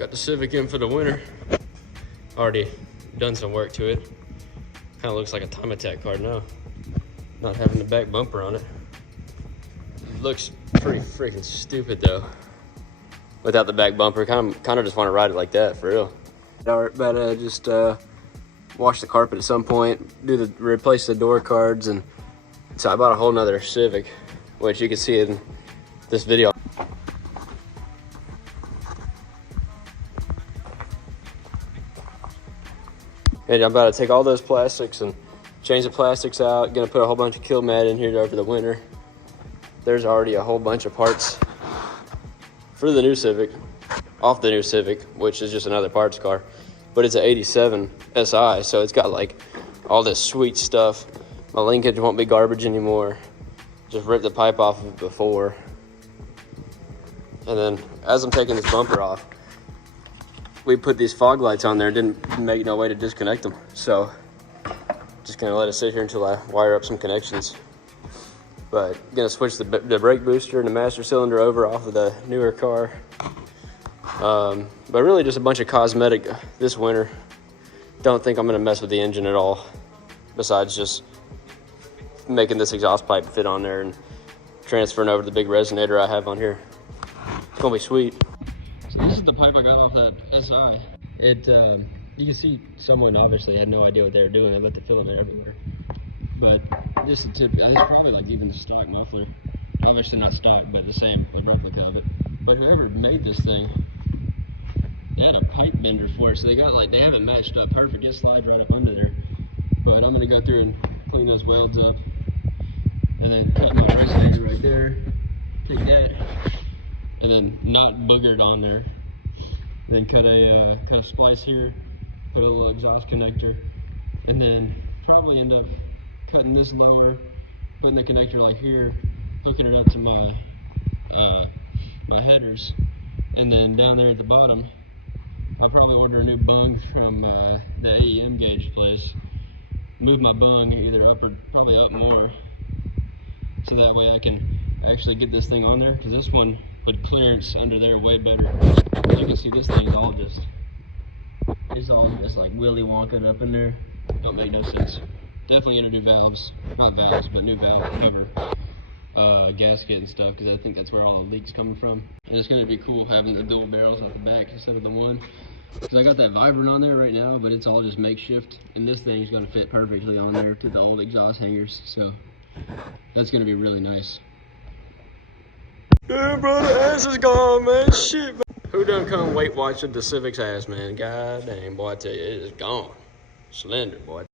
Got the Civic in for the winter. Already done some work to it. Kind of looks like a time attack car now. Not having the back bumper on it. Looks pretty freaking stupid though. Without the back bumper, kind of just want to ride it like that for real. But just wash the carpet at some point, replace the door cards, and so I bought a whole nother Civic, which you can see in this video. And I'm about to take all those plastics and change the plastics out. Gonna put a whole bunch of kill mat in here over the winter. There's already a whole bunch of parts for the new Civic, off the new Civic, which is just another parts car. But it's an 87 SI, so it's got like all this sweet stuff. My linkage won't be garbage anymore. Just ripped the pipe off of it before. And then as I'm taking this bumper off, we put these fog lights on there, didn't make no way to disconnect them. So just gonna let it sit here until I wire up some connections. But gonna switch the brake booster and the master cylinder over off of the newer car. But really just a bunch of cosmetic this winter. Don't think I'm gonna mess with the engine at all, besides just making this exhaust pipe fit on there and transferring over the big resonator I have on here. It's gonna be sweet. So this is the pipe I got off that SI. You can see someone obviously had no idea what they were doing. They let the filament everywhere. But just a tip, it's probably like even the stock muffler. Obviously not stock, but the same, the replica of it. But whoever made this thing, they had a pipe bender for it. So they have it matched up perfect. It slides right up under there. But I'm gonna go through and clean those welds up. And then cut my resonator right there. Take that. And then not boogered on there. Then cut a splice here, put a little exhaust connector, and then probably end up cutting this lower, putting the connector like here, hooking it up to my my headers, and then down there at the bottom, I'll probably order a new bung from the AEM gauge place. Move my bung either up or probably up more, so that way I can actually get this thing on there, because this one would clearance under there way better. As you can see, this thing is all just like willy wonka up in there. Don't make no sense. Definitely gonna do valves, not valves, but new valve cover, gasket and stuff, because I think that's where all the leaks coming from. And it's gonna be cool having the dual barrels at the back instead of the one. Because I got that vibrant on there right now, but it's all just makeshift, and this thing is gonna fit perfectly on there to the old exhaust hangers. So that's gonna be really nice. Yeah, bro, the ass is gone, man. Shit, man. Who done come Weight Watching the Civic's ass, man? God damn, boy, I tell you, it is gone. Slender, boy.